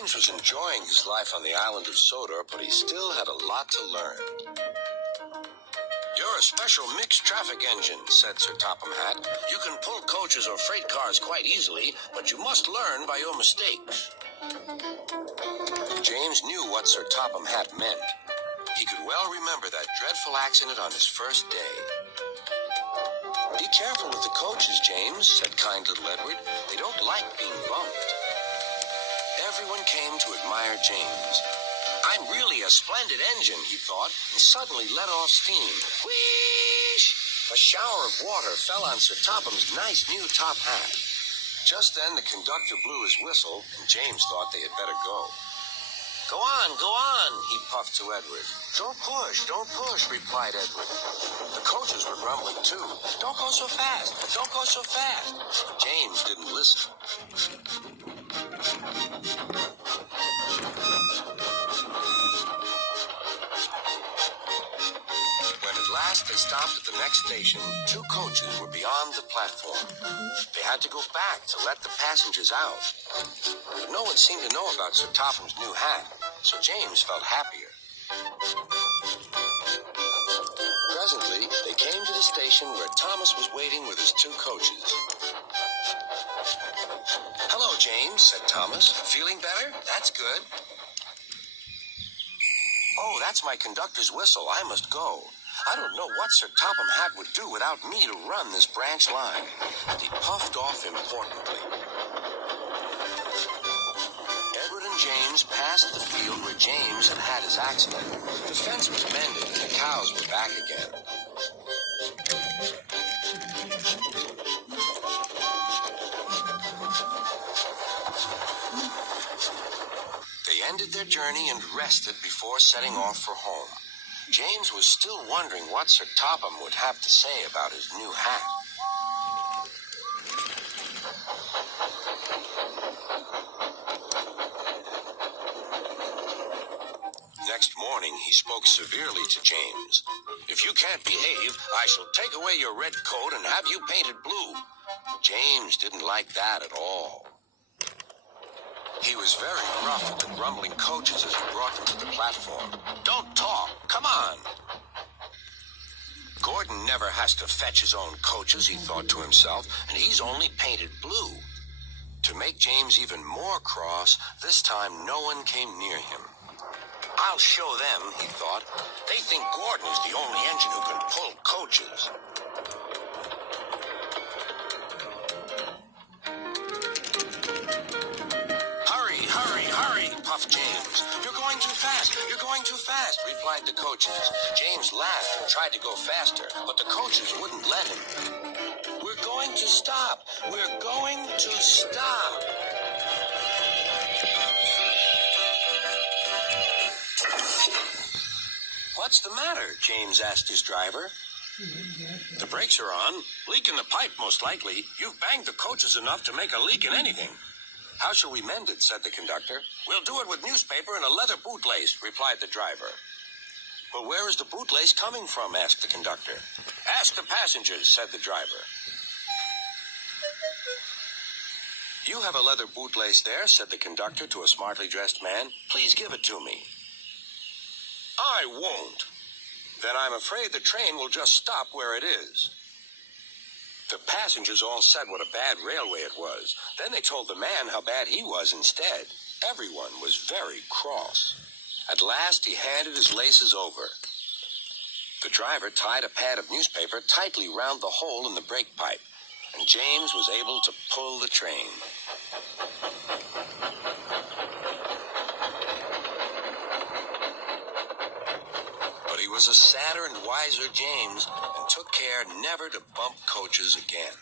James was enjoying his life on the island of Sodor, but he still had a lot to learn. "You're a special mixed traffic engine," said Sir Topham Hatt. "You can pull coaches or freight cars quite easily, but you must learn by your mistakes." James knew what Sir Topham Hatt meant. He could well remember that dreadful accident on his first day. "Be careful with the coaches, James," said kind little Edward. "They don't like being bumped." Everyone came to admire James. "I'm really a splendid engine," he thought, and suddenly let off steam. Whoosh! A shower of water fell on Sir Topham's nice new top hat. Just then the conductor blew his whistle, and James thought they had better go. Go on, he puffed to Edward. Don't push, replied Edward. The coaches were grumbling too. Don't go so fast. James didn't listen. When at last they stopped at the next station, 2 coaches were beyond the platform. They had to go back to let the passengers out. But no one seemed to know about Sir Topham's new hat, so James felt happier. Presently, they came to the station where Thomas was waiting with his 2 coaches. "Hello, James," said Thomas. "Feeling better? That's good." "Oh, that's my conductor's whistle. I must go. I don't know what Sir Topham Hatt would do without me to run this branch line." And he puffed off importantly. Edward and James passed the field where James had had his accident. The fence was mended and the cows were back again. They ended their journey and rested before setting off for home. James was still wondering what Sir Topham would have to say about his new hat. Next morning, he spoke severely to James. "If you can't behave, I shall take away your red coat and have you painted blue." James didn't like that at all. He was very rough with the grumbling coaches as he brought them to the platform. "Don't talk. Come on." Gordon never has to fetch his own coaches, he thought to himself, and he's only painted blue. To make James even more cross, this time no one came near him. "I'll show them," he thought. "They think Gordon is the only engine who can pull coaches." Hurry, puffed James. You're going too fast, replied the coaches. James laughed and tried to go faster, but the coaches wouldn't let him. We're going to stop. "What's the matter?" James asked his driver. "The brakes are on. Leak in the pipe, most likely. You've banged the coaches enough to make a leak in anything." "How shall we mend it?" said the conductor. "We'll do it with newspaper and a leather bootlace," replied the driver. "But where is the bootlace coming from?" asked the conductor. "Ask the passengers," said the driver. "You have a leather bootlace there," said the conductor to a smartly dressed man. "Please give it to me." "I won't." "Then I'm afraid the train will just stop where it is." The passengers all said what a bad railway it was. Then they told the man how bad he was instead. Everyone was very cross. At last he handed his laces over. The driver tied a pad of newspaper tightly round the hole in the brake pipe, and James was able to pull the train. But he was a sadder and wiser James, and took care never to bump coaches again.